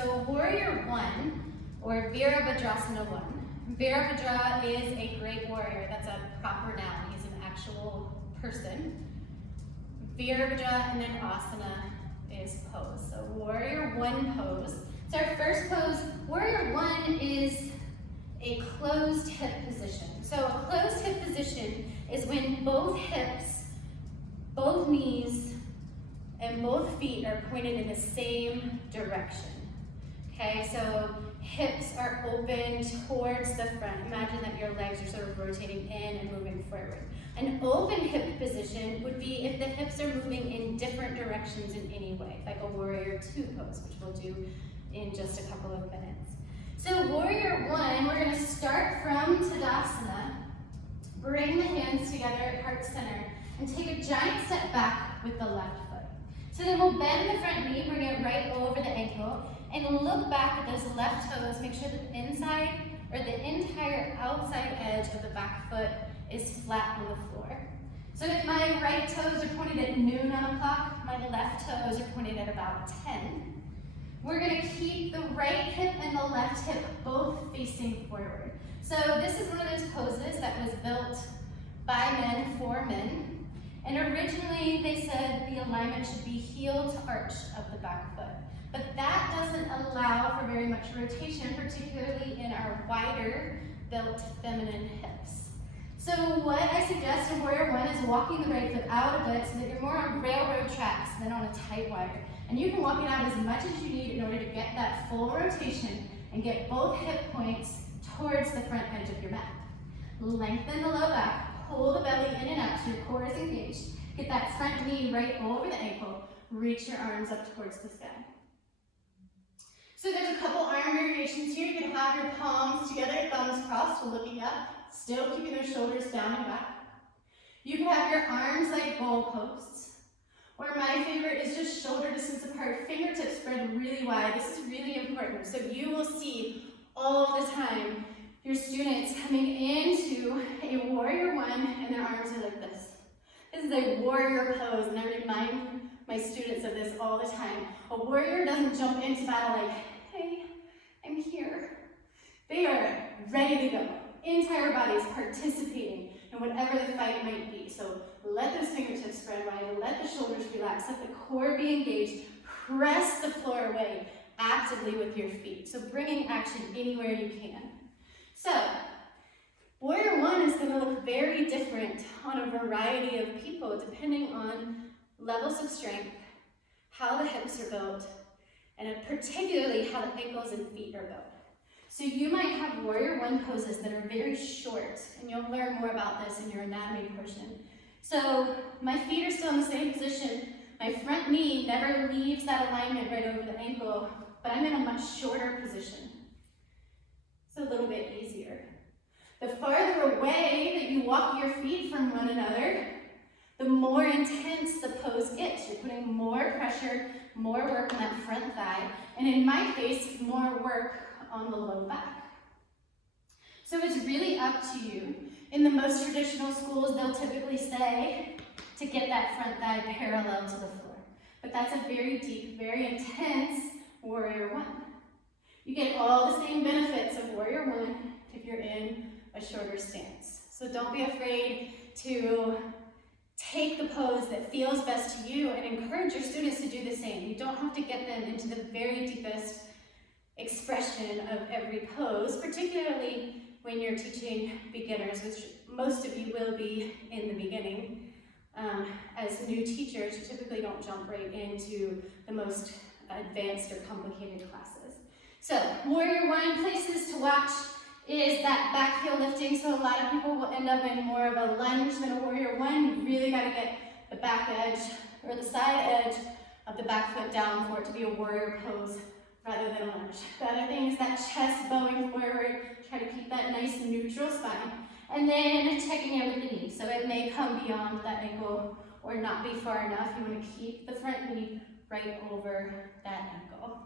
So Warrior One, or Virabhadrasana I. Virabhadra is a great warrior. That's a proper noun. He's an actual person. Virabhadra and then asana is pose. So Warrior One pose. So our first pose, Warrior One is a closed hip position. So a closed hip position is when both hips, both knees, and both feet are pointed in the same direction. Okay, so hips are open towards the front. Imagine that your legs are sort of rotating in and moving forward. An open hip position would be if the hips are moving in different directions in any way, like a Warrior Two pose, which we'll do in just a couple of minutes. So Warrior One, we're going to start from Tadasana, bring the hands together at heart center, and take a giant step back with the left foot. So then we'll bend the front knee, bring it right over the ankle, and look back at those left toes. Make sure that the inside or the entire outside edge of the back foot is flat on the floor. So if my right toes are pointed at noon on the clock, my left toes are pointed at about 10. We're going to keep the right hip and the left hip both facing forward. So this is one of those poses that was built by men for men. And originally they said the alignment should be heel to arch of the back foot. But that doesn't allow for very much rotation, particularly in our wider built feminine hips. So what I suggest in Warrior One is walking the right foot out a bit so that you're more on railroad tracks than on a tight wire. And you can walk it out as much as you need in order to get that full rotation and get both hip points towards the front edge of your mat. Lengthen the low back. Pull the belly in and up so your core is engaged. Get that front knee right over the ankle. Reach your arms up towards the sky. So there's a couple arm variations here. You can have your palms together, thumbs crossed, looking up, still keeping those shoulders down and back. You can have your arms like goalposts. Or my favorite is just shoulder distance apart, fingertips spread really wide. This is really important. So you will see all the time your students coming into a Warrior One and their arms are like this. This is a warrior pose, and I remind my students of this all the time. A warrior doesn't jump into battle like, hey, I'm here. They are ready to go. Entire bodies participating in whatever the fight might be. So let those fingertips spread wide, let the shoulders relax, let the core be engaged, press the floor away actively with your feet. So bringing action anywhere you can. So, Warrior One is going to look very different on a variety of people depending on levels of strength, how the hips are built, and particularly how the ankles and feet are built. So you might have Warrior One poses that are very short, and you'll learn more about this in your anatomy portion. So my feet are still in the same position. My front knee never leaves that alignment right over the ankle, but I'm in a much shorter position. It's a little bit easier. The farther away that you walk your feet from one another, the more intense the pose gets. You're putting more pressure, more work on that front thigh, and in my case, more work on the low back. So it's really up to you. In the most traditional schools, they'll typically say to get that front thigh parallel to the floor. But that's a very deep, very intense Warrior One. You get all the same benefits of Warrior One if you're in a shorter stance. So don't be afraid to take the pose that feels best to you and encourage your students to do the same. You don't have to get them into the very deepest expression of every pose, particularly when you're teaching beginners, which most of you will be in the beginning. As new teachers, you typically don't jump right into the most advanced or complicated classes. So, Warrior One, places to watch is that back heel lifting. So a lot of people will end up in more of a lunge than a Warrior One. You really got to get the back edge or the side edge of the back foot down for it to be a warrior pose rather than a lunge. The other thing is that chest bowing forward. Try to keep that nice neutral spine. And then checking in with the knee. So it may come beyond that ankle or not be far enough. You want to keep the front knee right over that ankle.